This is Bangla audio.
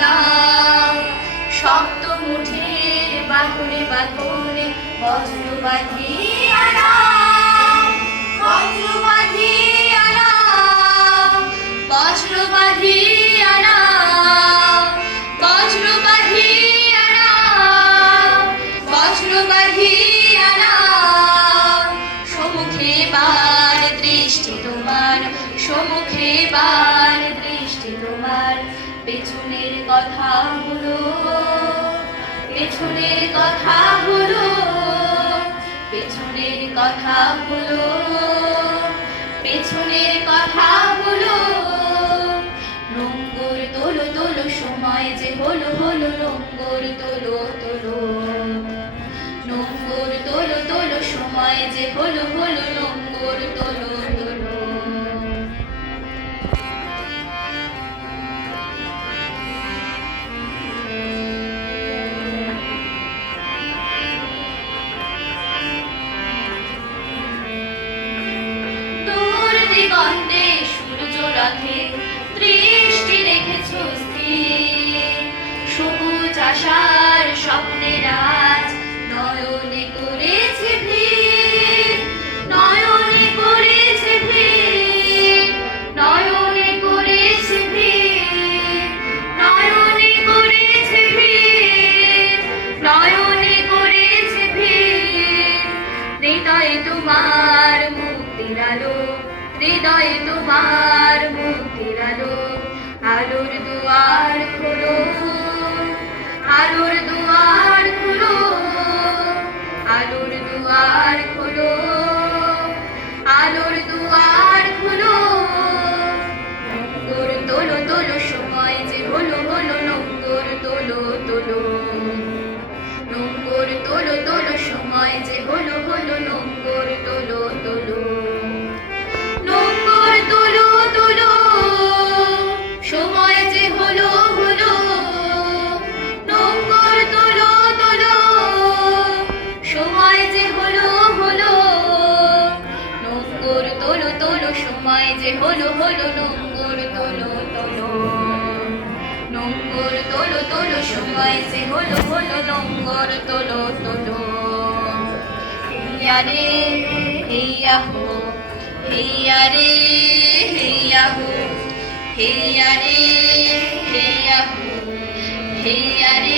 দাও। শক্ত মুঠের বাঁধনে বাঁধনে বজ্র বাঁধিয়া নাও, বজ্র বাঁধিয়া নাও, বজ্র বাঁধিয়া নাও, বজ্র বাঁধিয়া নাও, বজ্র বাঁধিয়া নাও। সম্মুখে বার দৃষ্টি তোমার, সম্মুখে বার দৃষ্টি তোমার, পেছনের কথা হলো, পেছনের কথা হলো, পেছনের কথা হলো, পেছনের কথা হলো। নোঙ্গর তোলো তোলো সময় যে হলো হলো, নোঙ্গর তোলো তোলো, নোঙ্গর তোলো তোলো সময় যে হলো হলো, নোঙ্গর তোলো তোলো। দিগন্তে সূর্য রথে দৃষ্টি রেখেছ স্থির, সবুজ আশার স্বপ্নের আজ নয়নে করেছে ভিড়, নয়নে করেছে ভিড়, নয়নে করেছে ভিড়, নয়নে করেছে ভিড়, নয়নে করেছে ভিড়। হৃদয়ে তোমার মুক্তির আলো, হৃদয়ে তোমার মুক্তির আলো, আলোর দুয়ার খোলো, আলোর দুয়ার খোলো, আলোর দুয়ার খোলো, আলোর দুয়ার খোলো। নোঙ্গর তোলো তোলো সময় যে হলো হলো, নোঙ্গর তোলো তোলো, নোঙ্গর তোলো তোলো সময় যে হলো হলো, নোঙ্গর তোলো তোলো। নোঙ্গর তোলো তোলো সময় যে হলো হলো, নোঙ্গর তোলো তোলো সময় যে হলো হলো, নোঙ্গর তোলো তোলো সময় যে হলো হলো, নোঙ্গর তোলো তোলো, নোঙ্গর তোলো তোলো সময় যে হলো হলো, নোঙ্গর তোলো তোলো। হেইয়া রে হেইয়া হো, হেইয়া রে হেইয়া হো, হেইয়া রে হেইয়া হো, হেইয়া রে